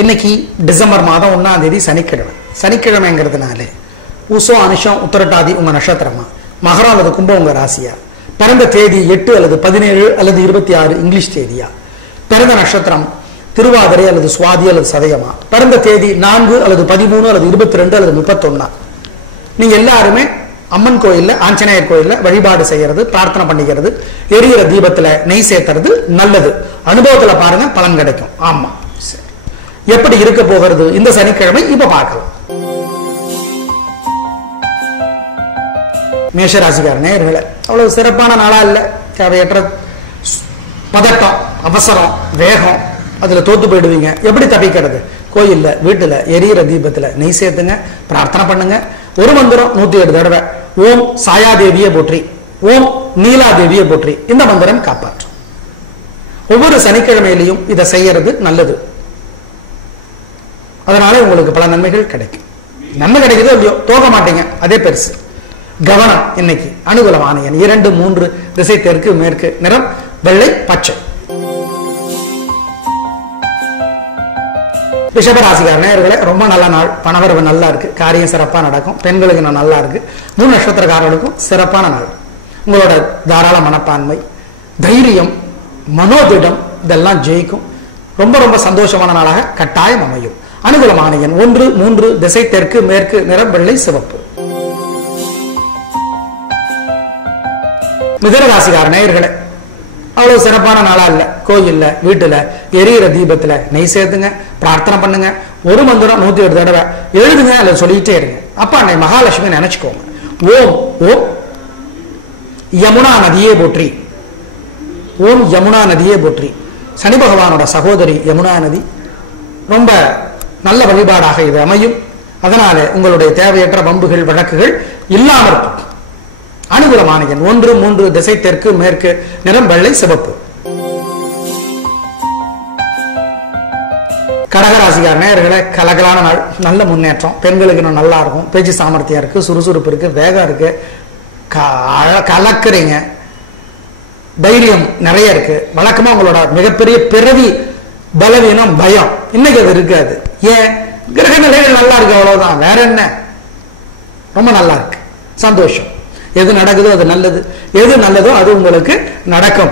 இன்னைக்கு டிசம்பர் மாதம் ஒன்றாம் தேதி சனிக்கிழமை. சனிக்கிழமைங்கிறதுனால உசோ அனுஷம் உத்தரட்டாதி உங்க நட்சத்திரமா? மகரம் அல்லது கும்பம் உங்க ராசியா? பிறந்த தேதி எட்டு அல்லது பதினேழு அல்லது இருபத்தி ஆறு இங்கிலீஷ் தேதியா? பிறந்த நட்சத்திரம் திருவாதிரை அல்லது சுவாதி அல்லது சதயமா? பிறந்த தேதி நான்கு அல்லது பதிமூணு அல்லது இருபத்தி ரெண்டு அல்லது முப்பத்தொன்னா? நீங்க எல்லாருமே அம்மன் கோயில்ல ஆஞ்சநேயர் கோயில்ல வழிபாடு செய்யறது பிரார்த்தனை பண்ணிக்கிறது எரியிற தீபத்துல நெய் சேர்த்துறது நல்லது. அனுபவத்துல பாருங்க பலன் கிடைக்கும். ஆமா. எப்படி இருக்க போகிறது? இந்த சனிக்கிழமை இப்ப பார்க்கலாம். மேஷராசிக்கார நேர்களை அவ்வளவு சிறப்பான நாளா இல்ல. தேவையற்ற பதட்டம் அவசரம் வேகம் அதுல தோத்து போயிடுவீங்க. எப்படி தப்பிக்கிறது? கோயில்ல வீட்டுல எரியிற தீபத்துல நெய் சேர்த்துங்க பிரார்த்தனை பண்ணுங்க. ஒரு மந்திரம் நூத்தி ஏழு தடவை. ஓம் சாயாதேவியை போற்றி. ஓம் நீலாதேவியை போற்றி. இந்த மந்திரம் காப்பாற்றும். ஒவ்வொரு சனிக்கிழமையிலையும் இதை செய்யறது நல்லது. அதனால உங்களுக்கு பல நன்மைகள் கிடைக்கும். நன்மை கிடைக்குதோ இல்லையோ தோக மாட்டீங்க. அதே பெருசு. கவனம் இன்னைக்கு அனுகூலமான எண் இரண்டு மூன்று திசை தெற்கு மேற்கு நிறம் வெள்ளை பச்சை. ரிஷபராசிக்கார நேயர்களே ரொம்ப நல்ல நாள். பணவரவு நல்லா இருக்கு. காரியம் சிறப்பா நடக்கும். பெண்களுக்கு இன்னும் நல்லா இருக்கு. மூணு நட்சத்திரக்காரர்களுக்கும் சிறப்பான நாள். உங்களோட தாராள மனப்பான்மை தைரியம் மனோதிடம் இதெல்லாம் ஜெயிக்கும். ரொம்ப ரொம்ப சந்தோஷமான நாளாக கட்டாயம் அமையும். அனுகூலமான எண் ஒன்று மூன்று திசை தெற்கு மேற்கு நிறம் வெள்ளை சிவப்பு. மிதனராசிக்கார நேயர்களே அவ்வளவு சிறப்பான நாளா இல்ல கோயில்ல வீட்டுல எரியிற தீபத்துல நெய் சேர்த்துங்க பிரார்த்தனை பண்ணுங்க ஒரு மந்திரம் நூத்தி ஒரு தடவை எழுதுங்க அல்லது சொல்லிட்டே இருங்க. அப்பா அன்னை மகாலட்சுமி நினைச்சுக்கோங்க. ஓம் ஓம் யமுனா நதியே போற்றி. ஓம் யமுனா நதியே போற்றி. சனி பகவானோட சகோதரி யமுனா நதி. ரொம்ப நல்ல வழிபாடாக இது அமையும். அதனால உங்களுடைய தேவையற்ற வம்புகள் வழக்குகள் இல்லாமல் இருக்கும். அனுகூலமான எண் ஒன்று மூன்று திசை தெற்கு மேற்கு நிறம் வெள்ளை சிவப்பு. கடகராசிக்கார நேர்களை கலகலான நாள். நல்ல முன்னேற்றம். பெண்களுக்கு இன்னும் நல்லா இருக்கும். பேச்சு சாமர்த்தியம் இருக்கு சுறுசுறுப்பு இருக்கு வேகம் இருக்கு. கலக்குறீங்க. தைரியம் நிறைய இருக்கு. வழக்கமா உங்களோட மிகப்பெரிய பிறவி பலவீனம் பயம். இன்னைக்கு அது இருக்காது. ஏன்? கிரக நிலைகள் நல்லா இருக்கு அவ்வளவுதான். வேற என்ன? ரொம்ப நல்லா இருக்கு. சந்தோஷம். எது நடக்குதோ அது நல்லது. எது நல்லதோ அது உங்களுக்கு நடக்கும்.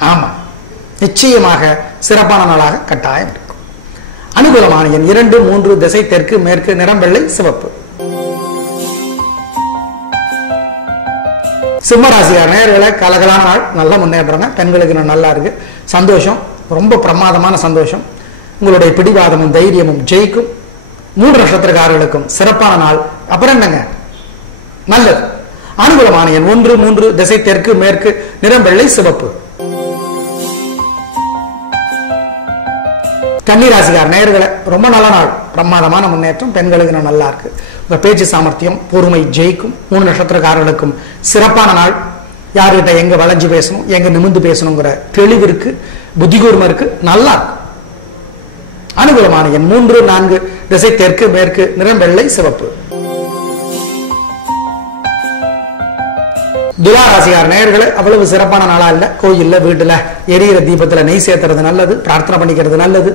ஆமா. நிச்சயமாக சிறப்பான நாளாக கட்டாயம் இருக்கும். அனுகூலமான எண் இரண்டு மூன்று திசை தெற்கு மேற்கு நிறம் வெள்ளை சிவப்பு. சிம்மராசியார் நேர்களை கலகலான நாள் நல்ல முன்னேற்றங்க பெண்களுக்கு இன்னும் நல்லா இருக்கு. சந்தோஷம். ரொம்ப பிரமாதமான சந்தோஷம். உங்களுடைய பிடிவாதமும் தைரியமும் ஜெயிக்கும். மூன்று நட்சத்திரக்காரர்களுக்கும் சிறப்பான நாள். அப்புறம் என்னங்க? நல்லது. அனுகூலமான எண் ஒன்று மூன்று திசை தெற்கு மேற்கு நிறம் வெள்ளை சிவப்பு. கன்னிராசிகார் நேர்களை ரொம்ப நல்ல நாள். பிரமாதமான முன்னேற்றம். பெண்களுக்கு நல்லா இருக்கு. உங்க பேச்சு சாமர்த்தியம் பொறுமை ஜெயிக்கும். மூணு நட்சத்திரக்காரர்களுக்கும் சிறப்பான நாள். யார்கிட்ட எங்க வளைஞ்சு பேசணும் எங்க நிமிந்து பேசணுங்கிற தெளிவு இருக்கு. புத்தி கூர்மை இருக்கு நல்லா இருக்கு. அனுகூலமான எண் மூன்று நான்கு திசை தெற்கு மேற்கு நிறம் வெள்ளை சிவப்பு. துலா ராசிகார் நேயர்களே அவ்வளவு சிறப்பான நாளா இல்ல. கோயில்ல வீட்டுல எரியிற தீபத்துல நெய் சேர்த்துறது நல்லது பிரார்த்தனை பண்ணிக்கிறது நல்லது.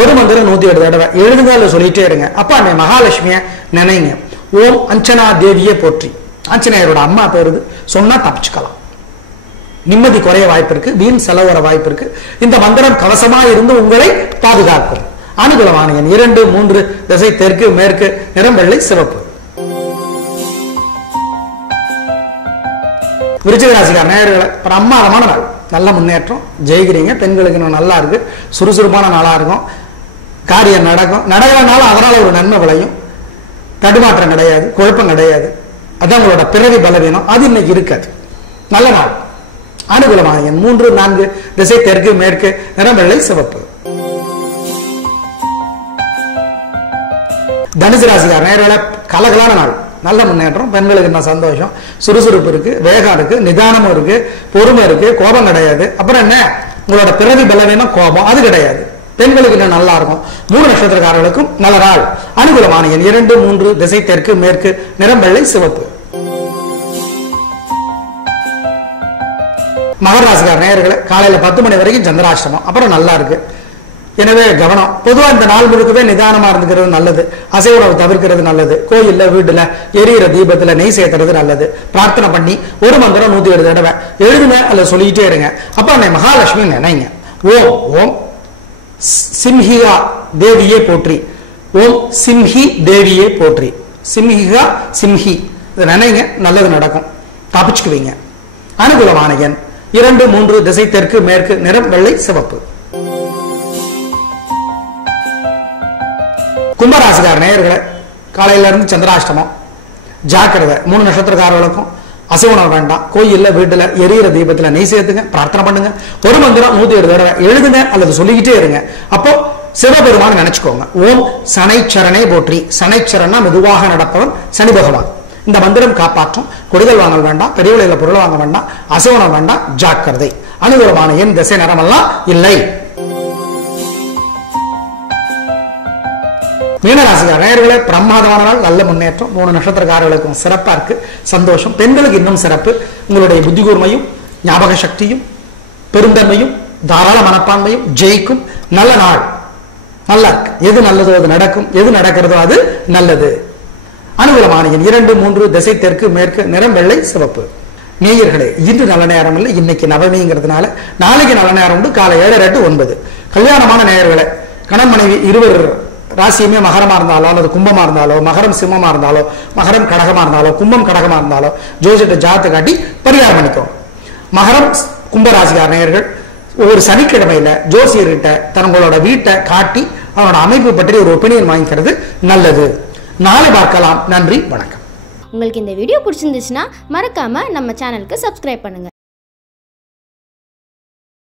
ஒரு மந்திரம் நூத்தி எட்டு தடவை எழுதுங்க சொல்லிட்டே இருங்க. அப்பா அன்னை மகாலட்சுமிய நினைங்க. ஓம் அஞ்சனா தேவியே போற்றி. ஆஞ்சநேயரோட அம்மா பேருது சொன்னா தப்பிச்சுக்கலாம். நிம்மதி குறைய வாய்ப்பு இருக்கு வீண் செலவு வர வாய்ப்பு இருக்கு இந்த மந்திரம் கவசமா இருந்து உங்களை பாதுகாக்கும். அனுகூலமான வாணிகன் இரண்டு மூன்று திசை தெற்கு மேற்கு நிறம் வெள்ளை சிவப்பு. விருச்சிகராசிக்கார நேயர்களை பிரமாதமான நாள். நல்ல முன்னேற்றம் ஜெயிக்கிறீங்க பெண்களுக்கு இன்னும் நல்லா இருக்கு சுறுசுறுப்பான நாளா இருக்கும். காரியம் நடக்கும். நடக்கிறனால அதனால ஒரு நன்மை விளையும். தடுமாற்றம் கிடையாது குழப்பம் கிடையாது. அதான் உங்களோட பிறவி பலவீனம் அது இன்னைக்கு இருக்காது. நல்ல நாள். அனுகூலமாக எண் மூன்று நான்கு திசை தெற்கு மேற்கு நிறம் வெள்ளை சிவப்பு. தனுசு ராசிக்கார நேரில் கலகலான நாள். நல்ல முன்னேற்றம் பெண்களுக்கு என்ன சந்தோஷம். சுறுசுறுப்பு இருக்கு வேகம் இருக்கு நிதானமும் இருக்கு பொறுமை இருக்கு கோபம் கிடையாது. அப்புறம் என்ன? உங்களோட பிறவி பலவீனம் கோபம் அது கிடையாது. பெண்களுக்கு இன்னும் நல்லா இருக்கும். மூணு நட்சத்திரக்காரர்களுக்கும் நல்ல நாள். அனுகூலமான எண் இரண்டு மூன்று திசை தெற்கு மேற்கு நிறம் வெள்ளை சிவப்பு. மகர ராசிக்கார நேயர்களே காலையில பத்து மணி வரைக்கும் சந்திராஷ்டமம். அப்புறம் நல்லா இருக்கு. எனவே கவனம். பொதுவா இந்த நாள் முழுக்கவே நிதானமா இருந்துக்கிறது நல்லது. அசை உணவு தவிர்க்கிறது நல்லது. கோயில்ல வீட்டில் எரியிற தீபத்துல நெய் சேர்த்துறது நல்லது. பிரார்த்தனை பண்ணி ஒரு மந்திரம் நூத்தி ஏழு தடவை. எழுதுங்க அல்ல சொல்லிக்கிட்டே இருங்க. அப்போ அன்னை மகாலட்சுமி நினைங்க. ஓம் ஓம் சிம்ஹியா தேவியே போற்றி. ஓம் சிம்ஹி தேவியே போற்றி. சிம்ஹிகா சிம்ஹி. இதை நினைங்க நல்லது நடக்கும். தப்பிச்சுக்குவீங்க. அனுகூலமான எண் இரண்டு மூன்று திசை தெற்கு மேற்கு நிறம் வெள்ளை சிவப்பு. கும்பராசிக்கார நேயர்களை காலையில இருந்து சந்திராஷ்டமம். ஜாக்கிரதை. மூணு நட்சத்திரக்காரர்களுக்கும் அசைவனம் வேண்டாம். கோயில்ல வீட்டுல எரியிற தீபத்துல நெய் சேர்த்துங்க பிரார்த்தனை பண்ணுங்க. ஒரு மந்திரம் நூத்தி ஏழு தடவை எழுதுங்க அல்லது சொல்லிக்கிட்டே இருங்க. அப்போ சிவபெருமான நினைச்சுக்கோங்க. ஓம் சனைச்சரனை போற்றி. சனைச்சரனா மெதுவாக நடப்பவன் சனி பகவான். இந்த மந்திரம் காப்பாற்றும். குடிதல் வாங்கல் வேண்டாம் பெரிய விலையில பொருள் வாங்க வேண்டாம் அசைவனம் வேண்டாம் ஜாக்கிரதை. அனுகூலமான என் திசை நரமெல்லாம் இல்லை. மீனராசிக்கார நேயர்களே பிரமாதமான நாள் நல்ல முன்னேற்றம். மூணு நட்சத்திரக்காரர்களுக்கும் சிறப்பா இருக்கு. சந்தோஷம். பெண்களுக்கு இன்னும் சிறப்பு. உங்களுடைய புத்தி கூர்மையும் ஞாபக சக்தியும் பெருந்தன்மையும் தாராள மனப்பான்மையும் ஜெயிக்கும். நல்ல நாள். நல்லா இருக்கு. எது நல்லதோ அது நடக்கும். எது நடக்கிறதோ அது நல்லது. அனுகூலமான எண் இரண்டு மூன்று திசை தெற்கு மேற்கு நிறம் வெள்ளை சிவப்பு. நேயர்களே இன்று நல்ல நேரம் இல்லை இன்னைக்கு நவமிங்கிறதுனால நாளைக்கு நல்ல நேரம் உண்டு காலை ஏழரை டு ஒன்பது. கல்யாணமான நேயர்களை கணவன் மனைவி இருவர் ராசியுமே மகரமா இருந்தாலோ அல்லது கும்பமா இருந்தாலோ மகரம் சிம்மமா இருந்தாலோ மகரம் கடகமா இருந்தாலோ கும்பம் கடகமா இருந்தாலோ ஜோசிட்ட ஜாத்தை காட்டி பரிகாரம் பண்ணிக்கோ மகரம் கும்பராசிக்கார நேயர்கள் ஒவ்வொரு சனிக்கிழமையில ஜோசியர்கிட்ட தங்களோட வீட்டை காட்டி அவனோட அமைப்பு பற்றி ஒரு ஒப்பீனியன் வாங்கிக்கிறது நல்லது. நாளை பார்க்கலாம். நன்றி வணக்கம். உங்களுக்கு இந்த வீடியோ பிடிச்சிருந்துச்சுன்னா மறக்காம நம்ம சேனலுக்கு சப்ஸ்கிரைப் பண்ணுங்க.